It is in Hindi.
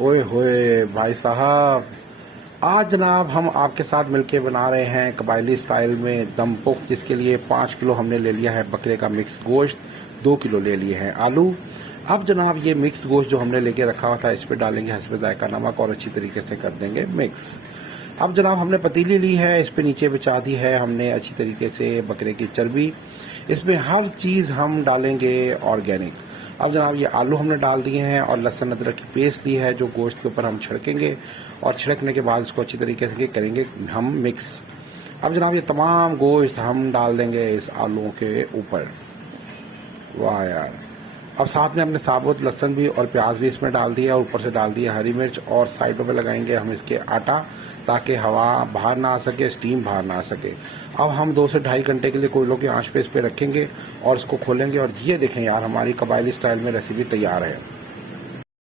ओए होए भाई साहब, आज जनाब हम आपके साथ मिलके बना रहे हैं कबायली स्टाइल में दम पुख, जिसके लिए 5 किलो हमने ले लिया है बकरे का मिक्स गोश्त, 2 किलो ले लिए हैं आलू। अब जनाब ये मिक्स गोश्त जो हमने लेके रखा हुआ था इस पे डालेंगे हस्बे जायका नमक और अच्छी तरीके से कर देंगे मिक्स। अब जनाब हमने पतीली ली है, इस पे नीचे बिछा दी है हमने अच्छी तरीके से बकरे की चर्बी। इसमें हर चीज़ हम डालेंगे ऑर्गेनिक। अब जनाब ये आलू हमने डाल दिए हैं और लहसुन अदरक की पेस्ट ली है जो गोश्त के ऊपर हम छिड़केंगे और छिड़कने के बाद इसको अच्छी तरीके से करेंगे हम मिक्स। अब जनाब ये तमाम गोश्त हम डाल देंगे इस आलूओं के ऊपर। वाह यार। अब साथ में हमने साबुत लहसुन भी और प्याज भी इसमें डाल दिया और ऊपर से डाल दिया हरी मिर्च और साइडों पे लगाएंगे हम इसके आटा, ताकि हवा बाहर ना आ सके, स्टीम बाहर ना आ सके। अब हम 2 से 2.5 घंटे के लिए कोयलों की आंच पे इस पे रखेंगे और इसको खोलेंगे और ये देखें यार, हमारी कबायली स्टाइल में रेसिपी तैयार है।